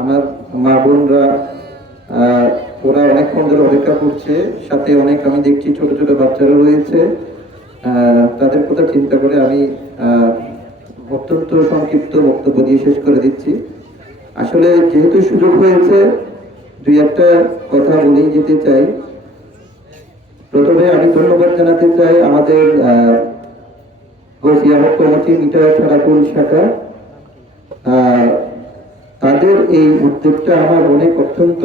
আমার মা বোনরা ওরা অনেকক্ষণ ধরে অপেক্ষা করছে, সাথে অনেক আমি দেখছি ছোট ছোট বাচ্চারা রয়েছে। তাদের কথা চিন্তা করে আমি অত্যন্ত সংক্ষিপ্ত বক্তব্য দিয়ে শেষ করে দিচ্ছি। আসলে যেহেতু সুযোগ হয়েছে, দুই একটা কথা বলেই যেতে চাই। প্রথমে আমি ধন্যবাদ জানাতে চাই আমাদের গৌসিয়া হক কমিটি মিটার ছাড়াকুল শাখা। তাদের এই উদ্যোগটা আমার অনেক অত্যন্ত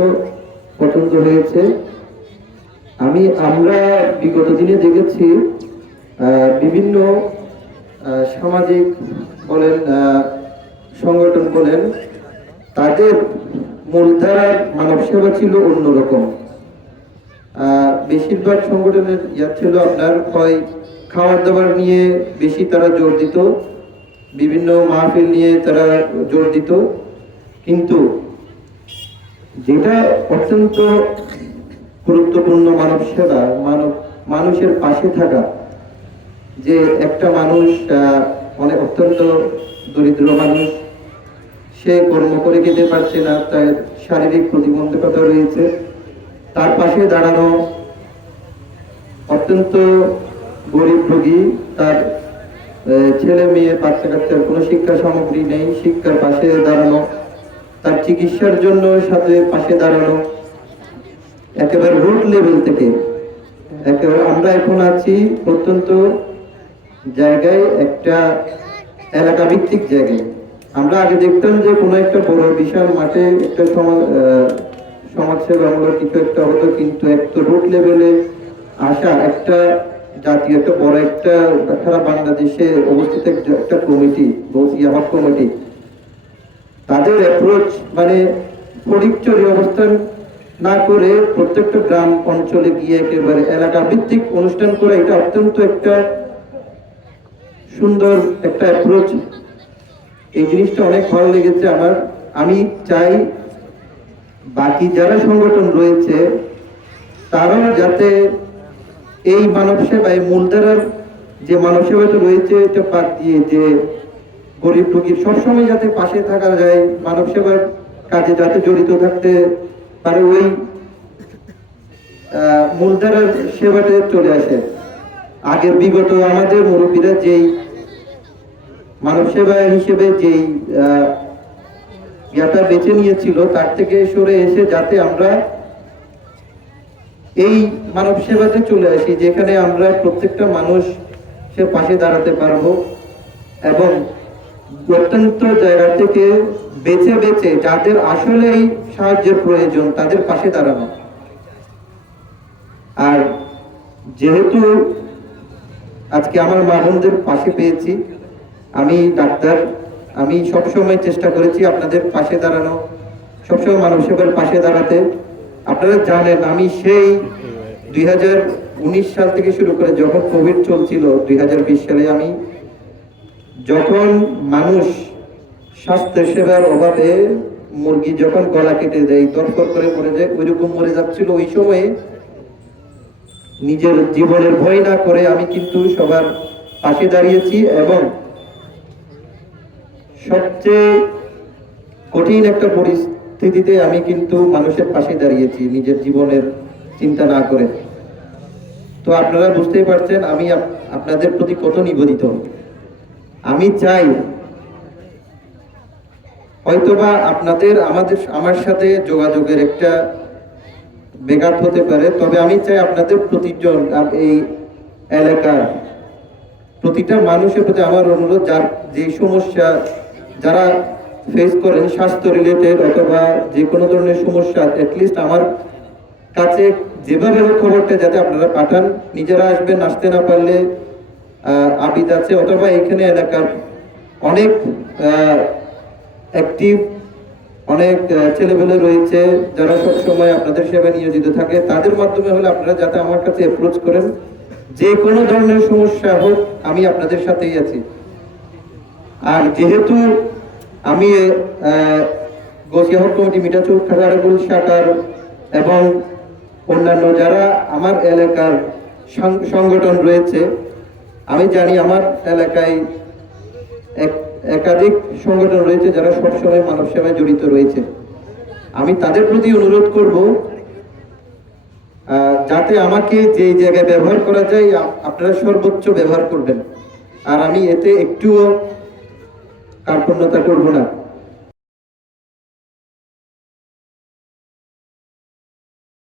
পছন্দ হয়েছে। আমরা বিগত দিনে দেখেছি বিভিন্ন সামাজিক বলেন, সংগঠন বলেন, তাদের মূলধারার মানব সেবা ছিল অন্যরকম। বেশিরভাগ সংগঠনের ছিল আপনার হয় খাবার দাবার নিয়ে বেশি তারা জোর দিত, বিভিন্ন মাহফিল নিয়ে তারা জোর দিত। কিন্তু যেটা অত্যন্ত গুরুত্বপূর্ণ মানব সেবা, মানুষের পাশে থাকা, যে একটা মানুষ অনেক অত্যন্ত দরিদ্র মানুষ, সে কর্ম করে খেতে পারছে না, তার শারীরিক প্রতিবন্ধকতা রয়েছে, তার পাশে দাঁড়ানো, অত্যন্ত গরিব রোগী, তার ছেলে মেয়ে বাচ্চা কাচ্চার কোনো শিক্ষা সামগ্রী নেই, শিক্ষার পাশে দাঁড়ানো, তার চিকিৎসার জন্য সাথে পাশে দাঁড়ানো, একেবারে রুট লেভেল থেকে একেবারে আমরা এখন আছি প্রত্যন্ত জায়গায়, একটা এলাকা ভিত্তিক জায়গায়। আমরা আগে দেখতাম যে কোনো একটা বড় বিশাল মাঠে একটা সমাজসেবামূলক কিছু একটা হতো, কিন্তু একটা রুট লেভেলে আসা একটা জাতীয় একটা বড় একটা সারা বাংলাদেশে অবস্থিত একটা কমিটি, গৌসিয়া হক কমিটি, তাদের অ্যাপ্রোচ মানে ফটিকছড়ি অবস্থান না করে প্রত্যেকটা গ্রাম অঞ্চলে গিয়ে একেবারে এলাকা ভিত্তিক অনুষ্ঠান করে, এটা অত্যন্ত একটা সুন্দর একটা অ্যাপ্রোচ। এই জিনিসটা অনেক ভালো লেগেছে আমার। আমি চাই বাকি যারা সংগঠন রয়েছে তারাও যাতে এই মানব সেবায় মূলধারার যে মানব সেবাটা রয়েছে এটা বাদ দিয়ে, যে গরিব রোগীর সবসময় যাতে পাশে থাকা যায়, মানব সেবার কাজে যাতে জড়িত থাকতে পারে, ওই মূলধারার সেবাতে চলে আসে। আগের বিগত আমাদের মুরব্বীরা যেই মানব সেবা হিসেবে যেই ইয়াটা বেছে নিয়েছিল, তার থেকে সরে এসে যাতে আমরা এই মানব সেবাতে চলে আসি, যেখানে আমরা প্রত্যেকটা মানুষ সে পাশে দাঁড়াতে পারবো, এবং অত্যন্ত জায়গা থেকে বেছে বেছে যাদের আসলেই সাহায্যের প্রয়োজন তাদের পাশে দাঁড়ানো। আর যেহেতু আজকে আমার মা বোনদের পাশে পেয়েছি, আমি ডাক্তার, আমি সবসময় চেষ্টা করেছি আপনাদের পাশে দাঁড়ানো, সবসময় মানব সেবার পাশে দাঁড়াতে। আপনারা জানেন আমি সেই 2019 সাল থেকে শুরু করে যখন কোভিড চলছিল 2020 সালে, আমি যখন মানুষ স্বাস্থ্য সেবার অভাবে মুরগি যখন গলা কেটে দেয়, তরফর করে মরে যায়, ওইরকম মরে যাচ্ছিল, ওই সময়ে নিজের জীবনের ভয় না করে আমি কিন্তু সবার পাশে দাঁড়িয়েছি, এবং সবচেয়ে কঠিন একটা পরিস্থিতিতে আমি কিন্তু মানুষের পাশে দাঁড়িয়েছি নিজের জীবনের চিন্তা না করে। তো আপনারা বুঝতেই পারছেন আমি আপনাদের প্রতি কত নিবেদিত। আমি চাই হয়তোবা আপনাদের আমার সাথে যোগাযোগের একটা ব্যাঘাত হতে পারে, তবে আমি চাই আপনাদের প্রতিজন এই এলাকার প্রতিটা মানুষের প্রতি আমার অনুরোধ, যার যে সমস্যা যারা ফেস করেন স্বাস্থ্য রিলেটেড অথবা যে কোনো ধরনের সমস্যা, অ্যাটলিস্ট আমার কাছে যেভাবে হোক খবরটা যাতে আপনারা পাঠান। নিজেরা আসবেন, আসতে না পারলে আবিদ আছে, অথবা এখানে এলাকার অনেক অ্যাক্টিভ অনেক ছেলেপেলে রয়েছে যারা সবসময় আপনাদের সেবায় নিয়োজিত থাকে, তাদের মাধ্যমে হলে আপনারা যাতে আমার কাছে অ্যাপ্রোচ করেন, যে কোনো ধরনের সমস্যা হোক আমি আপনাদের সাথেই আছি। আর যেহেতু আমি গৌসিয়া হক কমিটি মিঠাচুর খাজারগুল শাখার এবং অন্যান্য যারা আমার এলাকার সংগঠন রয়েছে, আমি জানি আমার এলাকায় একাধিক সংগঠন রয়েছে যারা সবসময় মানব সেবায় জড়িত রয়েছে। আমি তাদের প্রতি অনুরোধ করব যাতে আমাকে যে জায়গায় ব্যবহার করা যায় আপনারা সর্বোচ্চ ব্যবহার করবেন, আর আমি এতে একটুও কার্পণ্যতা করব না।